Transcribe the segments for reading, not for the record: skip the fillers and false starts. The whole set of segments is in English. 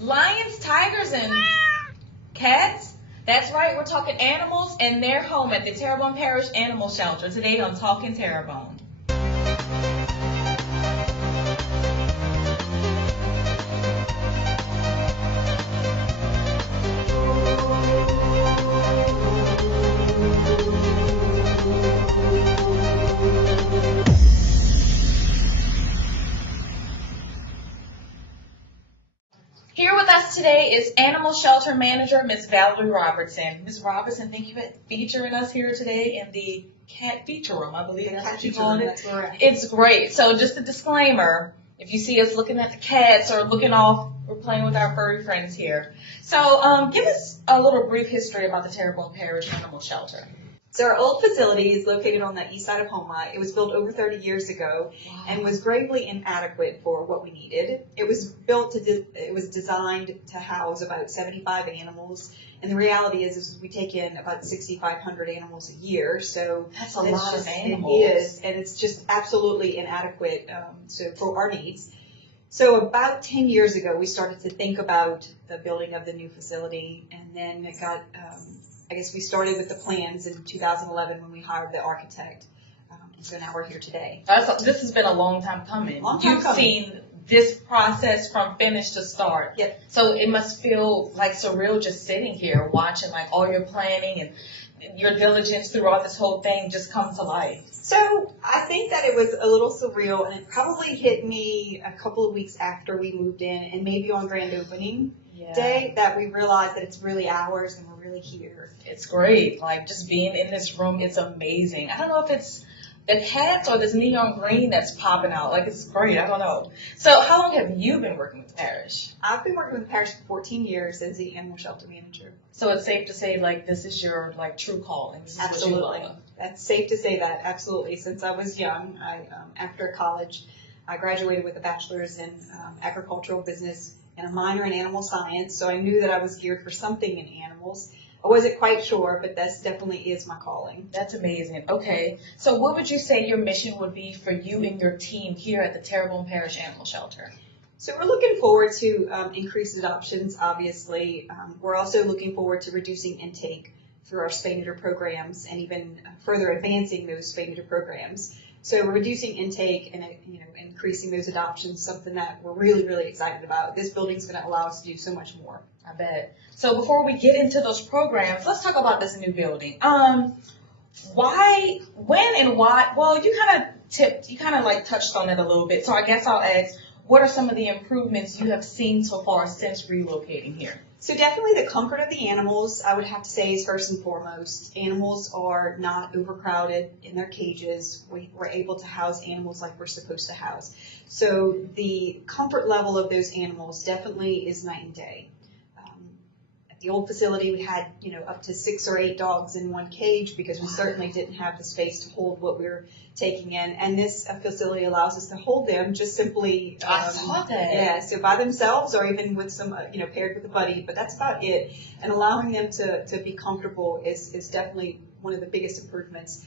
Lions, tigers, and cats? That's right, we're talking animals and their home at the Terrebonne Parish Animal Shelter today on Talkin Terrebonne. Here with us today is Animal Shelter Manager, Ms. Valerie Robinson. Ms. Robinson, thank you for featuring us here today in the cat feature room, I believe that's what you call it. That's correct. It's great. So just a disclaimer, if you see us looking at the cats or looking off, we're playing with our furry friends here. So give us a little brief history about the Terrebonne Parish Animal Shelter. So our old facility is located on the east side of Houma. It was built over 30 years ago and was gravely inadequate for what we needed. It was designed to house about 75 animals, and the reality is we take in about 6,500 animals a year. So that's a lot of animals. It is, and it's just absolutely inadequate for our needs. So about 10 years ago, we started to think about the building of the new facility, and then it got. I guess we started with the plans in 2011 when we hired the architect, and so now we're here today. This has been a long time coming. You've seen this process from finish to start. Yep. So it must feel like surreal just sitting here watching like all your planning and your diligence throughout this whole thing just come to life. So I think that it was a little surreal, and it probably hit me a couple of weeks after we moved in, and maybe on grand opening day, that we realized that it's really ours and we're really here. It's great. Like just being in this room, it's amazing. I don't know if it's the cats or this neon green that's popping out. Like it's great. I don't know. So how long have you been working with the parish? I've been working with the parish for 14 years as the animal shelter manager. So it's safe to say like this is your like true calling. This is absolutely. What you love. That's safe to say that. Absolutely. Since I was young, after college, I graduated with a bachelor's in agricultural business and a minor in animal science. So I knew that I was geared for something in animals. I wasn't quite sure, but this definitely is my calling. That's amazing. Okay. So what would you say your mission would be for you and your team here at the Terrebonne Parish Animal Shelter? So we're looking forward to increased adoptions, obviously. We're also looking forward to reducing intake through our spay-neuter programs and even further advancing those spay-neuter programs. So reducing intake and increasing those adoptions, something that we're really, really excited about. This building's going to allow us to do so much more. I bet. So before we get into those programs, let's talk about this new building. Why, when, and why? Well, you kind of like touched on it a little bit. So I guess I'll ask, what are some of the improvements you have seen so far since relocating here? So definitely the comfort of the animals, I would have to say, is first and foremost. Animals are not overcrowded in their cages. We're able to house animals like we're supposed to house. So the comfort level of those animals definitely is night and day. At the old facility, we had up to 6 or 8 dogs in one cage because we certainly didn't have the space to hold what we were taking in. And this facility allows us to hold them just simply. I saw that. Yeah, so by themselves or even with some, paired with a buddy, but that's about it. And allowing them to be comfortable is definitely one of the biggest improvements.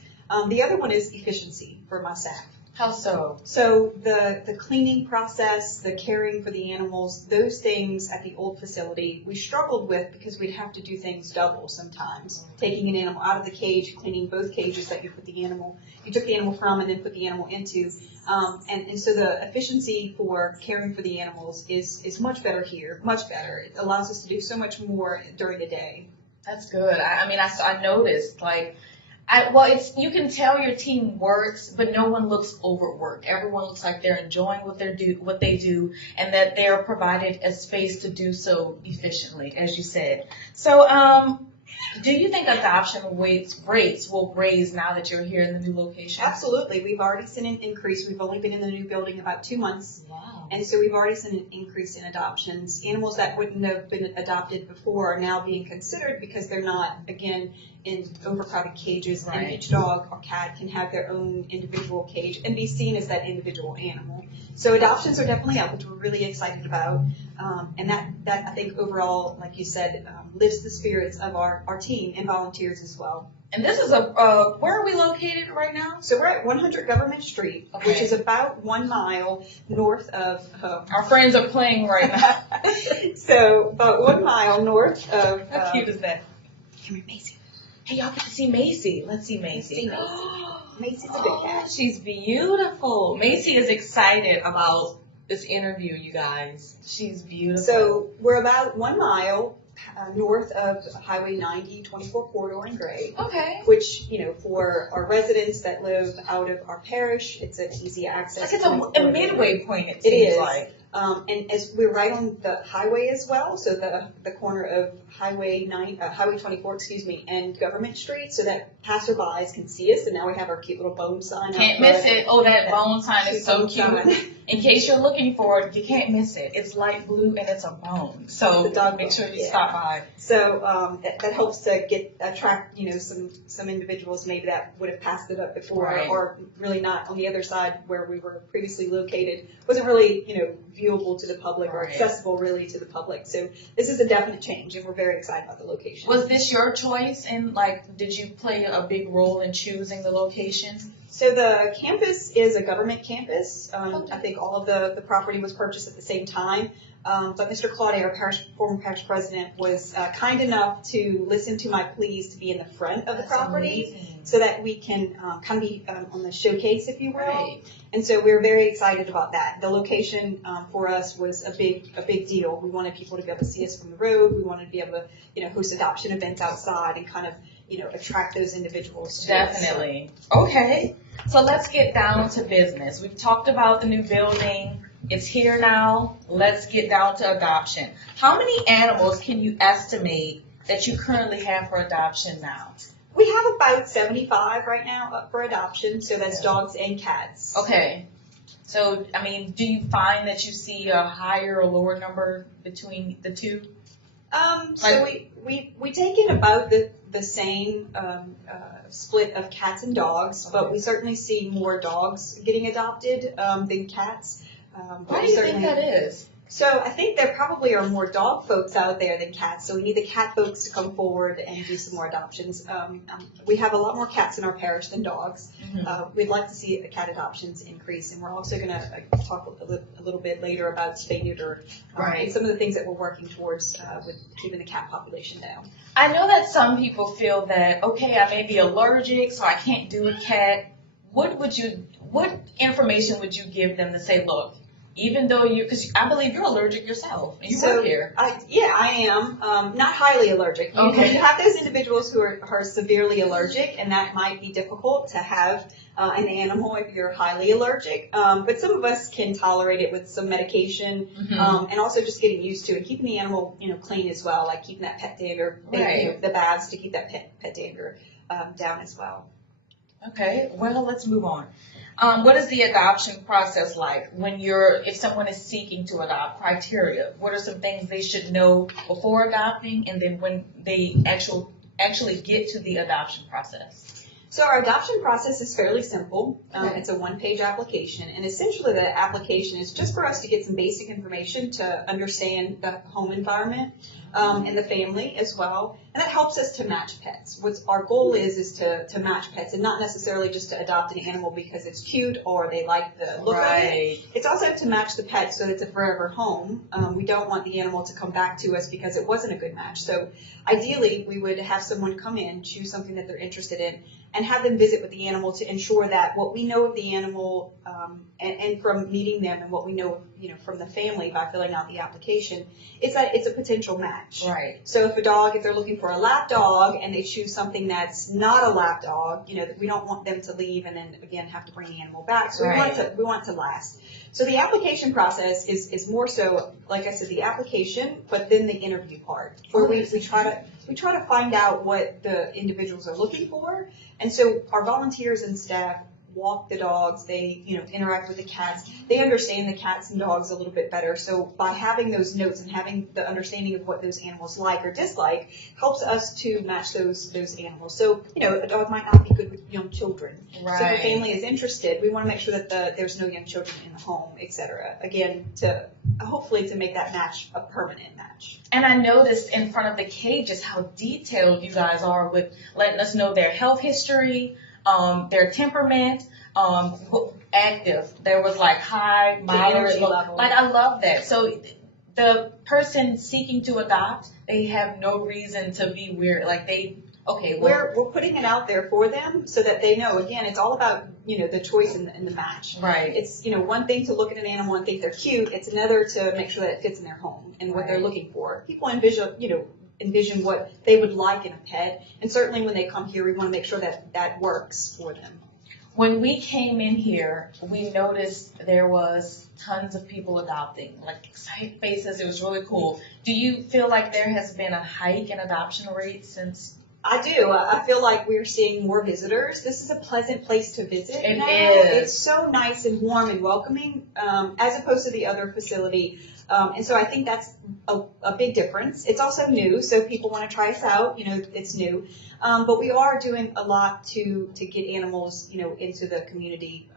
The other one is efficiency for my staff. How so? So the cleaning process, the caring for the animals, those things at the old facility we struggled with because we'd have to do things double sometimes. Taking an animal out of the cage, cleaning both cages that you took the animal from and then put the animal into. And so the efficiency for caring for the animals is much better here, much better. It allows us to do so much more during the day. That's good. I noticed you can tell your team works, but no one looks overworked. Everyone looks like they're enjoying what they do, and that they're provided a space to do so efficiently, as you said. So, do you think adoption rates will raise now that you're here in the new location? Absolutely. We've already seen an increase. We've only been in the new building about 2 months. Wow. And so we've already seen an increase in adoptions. Animals that wouldn't have been adopted before are now being considered because they're not, again, in overcrowded cages. Right. And each dog or cat can have their own individual cage and be seen as that individual animal. So adoptions are definitely up, which we're really excited about. And that I think overall, like you said, lifts the spirits of our team and volunteers as well. And this is where are we located right now? So we're at 100 Government Street, okay, which is about 1 mile north of... Our friends are playing right now. So about 1 mile north of. How cute is that? Come here, Macy. Hey, y'all get to see Macy. Let's see Macy. Macy's a big cat. She's beautiful. Macy is excited about this interview, you guys. She's beautiful. So we're about 1 mile north of Highway 90, 24 corridor in Gray. Okay. Which, for our residents that live out of our parish, it's an easy access. It's like a midway point, it is. seems like. And as we're right on the highway as well, so the corner of Highway 24, and Government Street, so that passerbys can see us. And now we have our cute little bone sign. Can't miss it. Oh, that bone sign is so cute. In case you're looking for it, you can't miss it. It's light blue and it's a bone. So make sure you stop by. So that helps to attract some individuals maybe that would have passed it up before, right. Or really not on the other side where we were previously located wasn't really viewable to the public or accessible really to the public. So this is a definite change, and we're very excited about the location. Was this your choice, and did you play a big role in choosing the location? So the campus is a government campus. I think all of the property was purchased at the same time. But Mr. Claude, our former parish president, was kind enough to listen to my pleas to be in the front of the property. Amazing. So that we can kind of be on the showcase, if you will. Right. And so we're very excited about that. The location for us was a big deal. We wanted people to be able to see us from the road. We wanted to be able to host adoption events outside and kind of attract those individuals to Definitely. Okay. So let's get down to business. We've talked about the new building. It's here now. Let's get down to adoption. How many animals can you estimate that you currently have for adoption now? We have about 75 right now up for adoption, so that's dogs and cats. Okay. So, do you find that you see a higher or lower number between the two? So we take in about the same split of cats and dogs, but we certainly see more dogs getting adopted than cats. Why do you think that is? So I think there probably are more dog folks out there than cats, so we need the cat folks to come forward and do some more adoptions. We have a lot more cats in our parish than dogs. Mm-hmm. We'd like to see the cat adoptions increase, and we're also going to talk a little bit later about spay-neuter and some of the things that we're working towards with keeping the cat population down. I know that some people feel that, okay, I may be allergic, so I can't do a cat. What information would you give them to say, look, even though because I believe you're allergic yourself, and you work here. I am. Not highly allergic. Okay. You have those individuals who are severely allergic, and that might be difficult to have an animal if you're highly allergic. But some of us can tolerate it with some medication, and also just getting used to it, keeping the animal clean as well, like keeping that pet dander, the baths to keep that pet dander down as well. Okay, well, let's move on. What is the adoption process like if someone is seeking to adopt? Criteria? What are some things they should know before adopting, and then when they actually get to the adoption process? So our adoption process is fairly simple. It's a one-page application, and essentially the application is just for us to get some basic information to understand the home environment and the family as well, and that helps us to match pets. What our goal is to match pets, and not necessarily just to adopt an animal because it's cute or they like the look of it. It's also to match the pet so that it's a forever home. We don't want the animal to come back to us because it wasn't a good match. So ideally, we would have someone come in, choose something that they're interested in, and have them visit with the animal to ensure that what we know of the animal and from meeting them and what we know from the family by filling out the application is that it's a potential match. Right. So if they're looking for a lap dog and they choose something that's not a lap dog, we don't want them to leave and then again have to bring the animal back. So we want it to last. So the application process is more so, like I said, the application, but then the interview part, where we try to find out what the individuals are looking for. And so our volunteers and staff walk the dogs, they interact with the cats, they understand the cats and dogs a little bit better. So by having those notes and having the understanding of what those animals like or dislike helps us to match those animals. So a dog might not be good with young children. Right. So if the family is interested, we want to make sure that there's no young children in the home, etc. Again, hopefully to make that match a permanent match. And I noticed in front of the cages how detailed you guys are with letting us know their health history, their temperament, active. There was high, moderate, low. level. I love that. So the person seeking to adopt, they have no reason to be weird. Like we're putting it out there for them so that they know. Again, it's all about the choice and the match. Right. It's one thing to look at an animal and think they're cute. It's another to make sure that it fits in their home and what they're looking for. People envision what they would like in a pet, and certainly when they come here, we want to make sure that that works for them. When we came in here, we noticed there was tons of people adopting, like excited faces. It was really cool. Do you feel like there has been a hike in adoption rates since? I do. I feel like we're seeing more visitors. This is a pleasant place to visit. It now. is. It's so nice and warm and welcoming, as opposed to the other facility. And so I think that's a big difference. It's also new, so people want to try us out. It's new. But we are doing a lot to get animals, into the community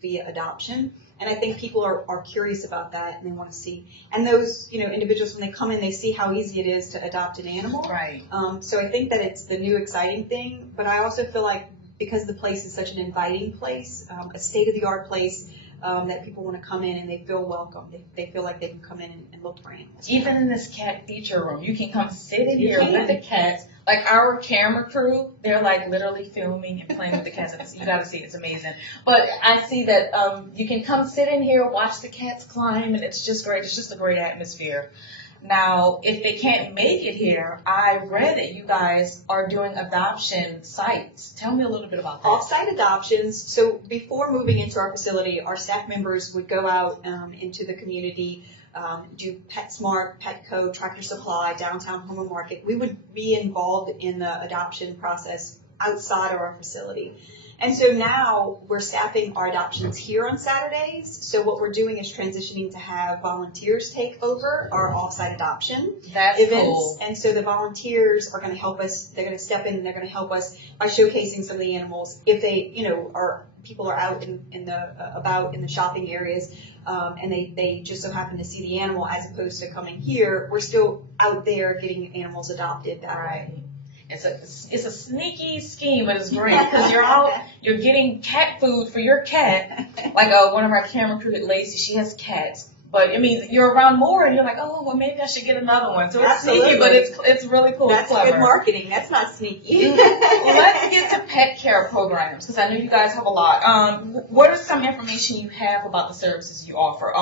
via adoption. And I think people are curious about that, and they want to see. And those, individuals, when they come in, they see how easy it is to adopt an animal. Right. So I think that it's the new exciting thing. But I also feel like because the place is such an inviting place, a state-of-the-art place, that people want to come in and they feel welcome. They feel like they can come in and look for animals. Even in this cat feature room, you can come sit in here with the cats. Like our camera crew, they're like literally filming and playing with the cats. You got to see it. It's amazing. But I see that you can come sit in here, watch the cats climb, and it's just great. It's just a great atmosphere. Now, if they can't make it here, I read that you guys are doing adoption sites. Tell me a little bit about that. Off-site adoptions. So before moving into our facility, our staff members would go out into the community, do PetSmart, Petco, Tractor Supply, Downtown Home Market. We would be involved in the adoption process outside of our facility. And so now we're staffing our adoptions here on Saturdays. So what we're doing is transitioning to have volunteers take over our off-site adoption events. Cool. And so the volunteers are going to help us. They're going to step in and they're going to help us by showcasing some of the animals. If they, people are out in the shopping areas, and they just so happen to see the animal as opposed to coming here, we're still out there getting animals adopted that way. It's a sneaky scheme, but it's great because you're getting cat food for your cat. Like one of our camera crew, Lacey, she has cats. But I mean, you're around more, and you're like, oh, well, maybe I should get another one. So it's sneaky, but it's really cool. That's clever. Good marketing. That's not sneaky. Well, let's get to pet care programs because I know you guys have a lot. What is some information you have about the services you offer?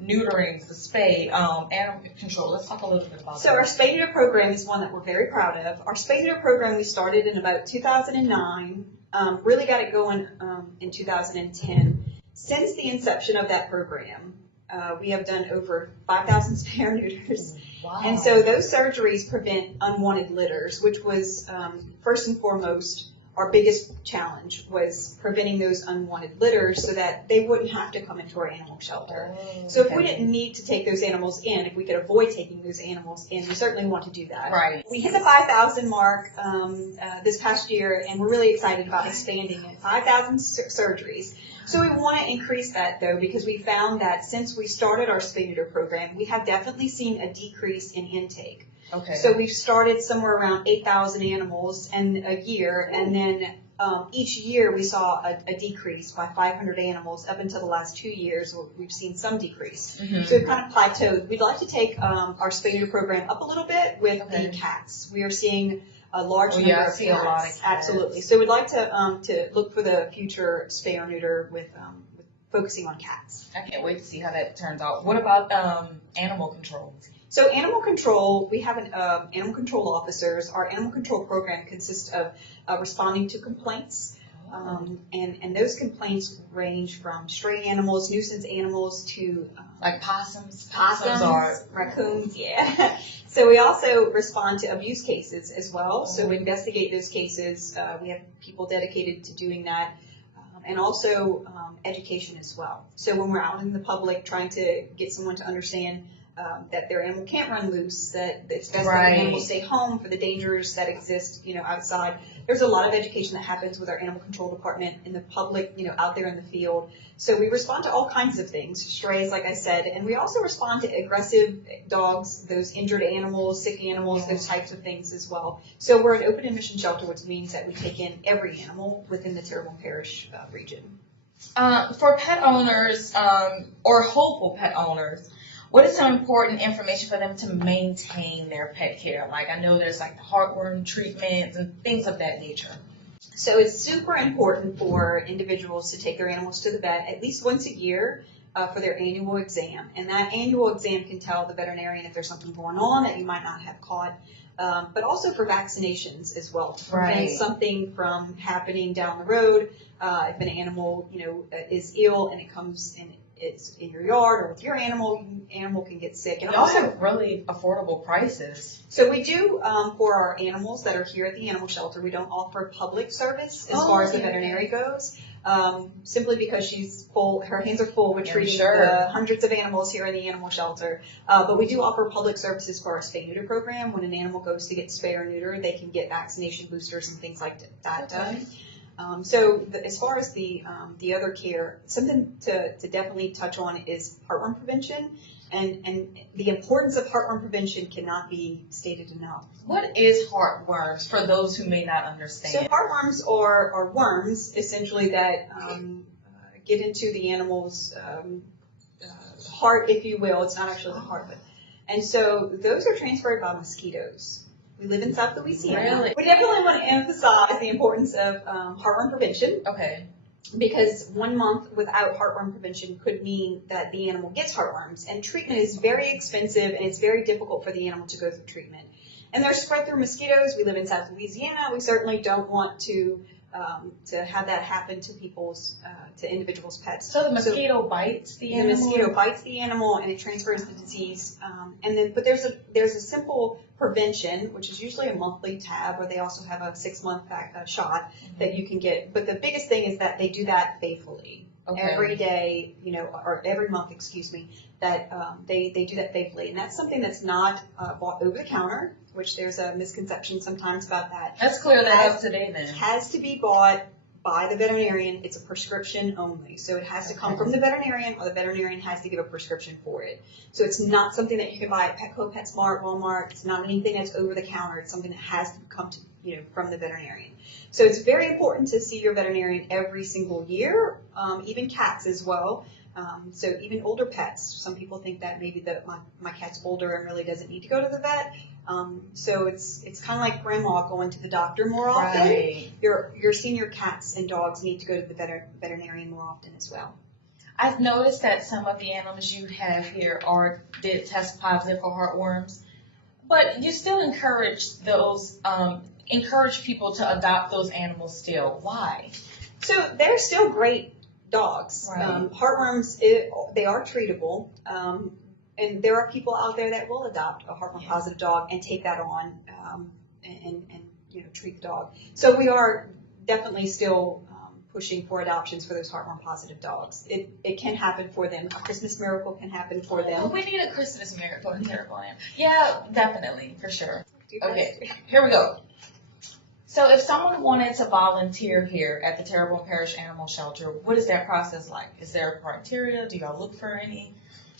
Neuterings, the spay, animal control. Let's talk a little bit about that. So our spay neuter program is one that we're very proud of. Our spay neuter program we started in about 2009. Really got it going in 2010. Since the inception of that program, we have done over 5,000 spay or neuters. Wow. And so those surgeries prevent unwanted litters, which was first and foremost our biggest challenge was preventing those unwanted litters so that they wouldn't have to come into our animal shelter. So if we didn't need to take those animals in, if we could avoid taking those animals in, we certainly want to do that. Right. We hit the 5,000 mark this past year, and we're really excited about expanding it. 5,000 surgeries. So we want to increase that, though, because we found that since we started our spay neuter program, we have definitely seen a decrease in intake. Okay. So we've started somewhere around 8,000 animals a year, and then each year we saw a decrease by 500 animals. Up until the last 2 years, we've seen some decrease. Mm-hmm. So we've kind of plateaued. We'd like to take our spay neuter program up a little bit with the cats. We are seeing a large number of cats. A lot of cats. Absolutely. So we'd like to look for the future spay or neuter with focusing on cats. I can't wait to see how that turns out. What about animal control? So animal control, we have animal control officers. Our animal control program consists of responding to complaints. And those complaints range from stray animals, nuisance animals to like possums. Possums, raccoons, yeah. So we also respond to abuse cases as well. So we investigate those cases. We have people dedicated to doing that. And also education as well. So when we're out in the public trying to get someone to understand that their animal can't run loose, that it's best that the animal stay home for the dangers that exist, outside. There's a lot of education that happens with our animal control department in the public, out there in the field. So we respond to all kinds of things, strays, like I said, and we also respond to aggressive dogs, those injured animals, sick animals, those types of things as well. So we're an open admission shelter, which means that we take in every animal within the Terrebonne Parish region. For pet owners or hopeful pet owners, What is some important information for them to maintain their pet care? Like I know there's like the heartworm treatments and things of that nature. So it's super important for individuals to take their animals to the vet at least once a year for their annual exam. And that annual exam can tell the veterinarian if there's something going on that you might not have caught, but also for vaccinations as well, to prevent something from happening down the road. If an animal, is ill and it comes and it's in your yard or with your animal can get sick. And also have really affordable prices. So we do, for our animals that are here at the animal shelter, we don't offer public service as far as the veterinary goes, simply because she's full, her hands are full with treating the hundreds of animals here in the animal shelter. But we do offer public services for our spay-neuter program. When an animal goes to get spay or neuter, they can get vaccination boosters and things like that done. As far as the other care, something to definitely touch on is heartworm prevention, and the importance of heartworm prevention cannot be stated enough. What is heartworms for those who may not understand? So heartworms are worms essentially that get into the animal's heart, if you will. It's not actually the heart, and so those are transferred by mosquitoes. We live in South Louisiana. Really? We definitely want to emphasize the importance of heartworm prevention. Okay. Because 1 month without heartworm prevention could mean that the animal gets heartworms. And treatment is very expensive, and it's very difficult for the animal to go through treatment. And they're spread through mosquitoes. We live in South Louisiana. We certainly don't want to have that happen to to individuals' pets. So the mosquito bites the animal? The mosquito bites the animal, and it transfers the disease. But there's a simple prevention, which is usually a monthly tab, or they also have a 6-month shot that you can get. But the biggest thing is that they do that faithfully. Okay. Every day, or every month, that they do that faithfully. And that's something that's not bought over the counter, which there's a misconception sometimes about that. That's clear that up today then. It has to be bought by the veterinarian. It's a prescription only. So it has to come from the veterinarian, or the veterinarian has to give a prescription for it. So it's not something that you can buy at Petco, PetSmart, Walmart. It's not anything that's over the counter. It's something that has to come from the veterinarian. So it's very important to see your veterinarian every single year, even cats as well. So even older pets. Some people think that maybe my cat's older and really doesn't need to go to the vet. So it's kind of like grandma going to the doctor more often. Right. Your senior cats and dogs need to go to the veterinarian more often as well. I've noticed that some of the animals you have here did test positive for heartworms, but you still encourage people to adopt those animals still. Why? So they're still great dogs. Right. Heartworms, they are treatable. And there are people out there that will adopt a heartworm positive dog and take that on and treat the dog. So we are definitely still pushing for adoptions for those heartworm positive dogs. It can happen for them. A Christmas miracle can happen for them. Oh, we need a Christmas miracle in Terrebonne. Yeah, definitely, for sure. Okay, here we go. So if someone wanted to volunteer here at the Terrebonne Parish Animal Shelter, what is that process like? Is there a criteria? Do y'all look for any?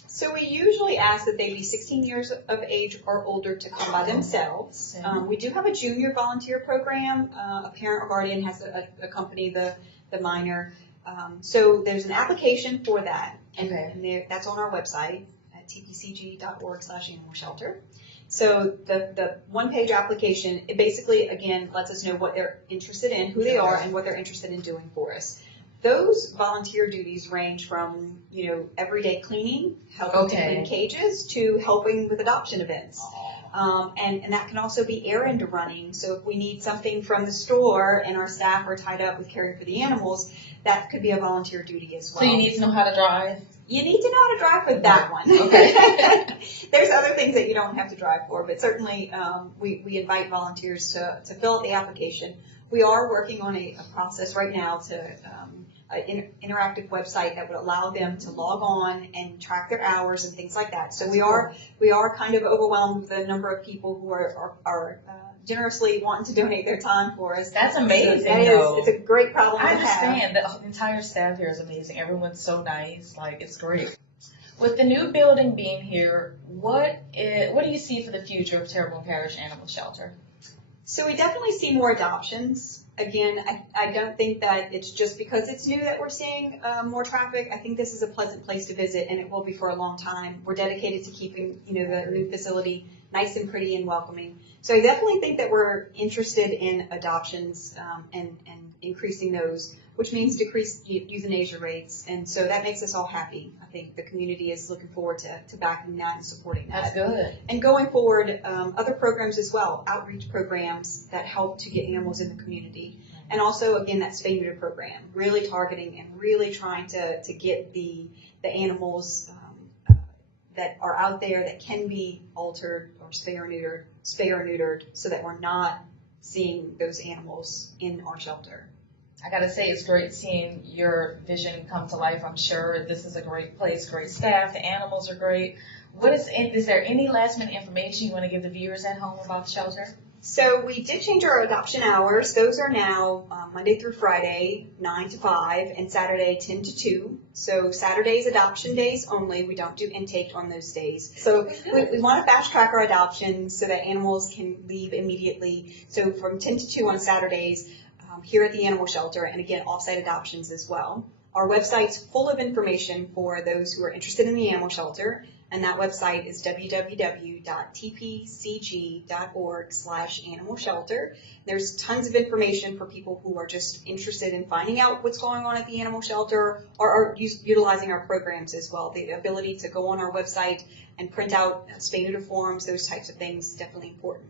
So we usually ask that they be 16 years of age or older to come by themselves. We do have a junior volunteer program. A parent or guardian has to accompany the minor. So there's an application for that, and that's on our website at tpcg.org/animalshelter. So the one-page application, it basically, again, lets us know what they're interested in, who they are, and what they're interested in doing for us. Those volunteer duties range from, everyday cleaning, helping to clean cages, to helping with adoption events. And that can also be errand running. So if we need something from the store and our staff are tied up with caring for the animals, that could be a volunteer duty as well. So you need to know how to drive? You need to know how to drive for that one. Okay. There's other things that you don't have to drive for, but certainly we invite volunteers to fill out the application. We are working on a process right now to an interactive website that would allow them to log on and track their hours and things like that. So we are kind of overwhelmed with the number of people who are generously wanting to donate their time for us. That's amazing. So it's a great problem to have. I understand. The entire staff here is amazing. Everyone's so nice. It's great. With the new building being here, what do you see for the future of Terrebonne Parish Animal Shelter? So we definitely see more adoptions Again, I don't think that it's just because it's new that we're seeing more traffic. I think this is a pleasant place to visit, and it will be for a long time. We're dedicated to keeping, the new facility nice and pretty and welcoming. So I definitely think that we're interested in adoptions and increasing those, which means decreased euthanasia rates. And so that makes us all happy. I think the community is looking forward to backing that and supporting that. That's good. And going forward, other programs as well, outreach programs that help to get animals in the community. And also, again, that spay-neuter program, really targeting and really trying to get the animals that are out there that can be altered or spay or neutered so that we're not seeing those animals in our shelter. I gotta say, it's great seeing your vision come to life. I'm sure this is a great place, great staff, the animals are great. Is there any last minute information you want to give the viewers at home about the shelter? So we did change our adoption hours. Those are now Monday through Friday, 9 to 5, and Saturday, 10 to 2. So Saturday's adoption days only. We don't do intake on those days. So we want to fast track our adoptions so that animals can leave immediately. So from 10 to 2 on Saturdays here at the animal shelter, and again, off-site adoptions as well. Our website's full of information for those who are interested in the animal shelter. And that website is www.tpcg.org/animal shelter. There's tons of information for people who are just interested in finding out what's going on at the animal shelter or utilizing our programs as well. The ability to go on our website and print out spay-neuter forms, those types of things, definitely important.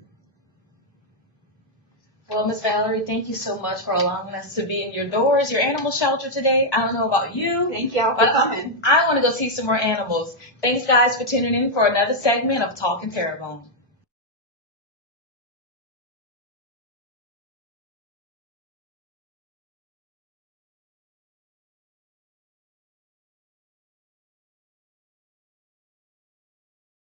Well, Ms. Valerie, thank you so much for allowing us to be in your doors, your animal shelter today. I don't know about you. Thank y'all for coming. I want to go see some more animals. Thanks, guys, for tuning in for another segment of Talkin Terrebonne.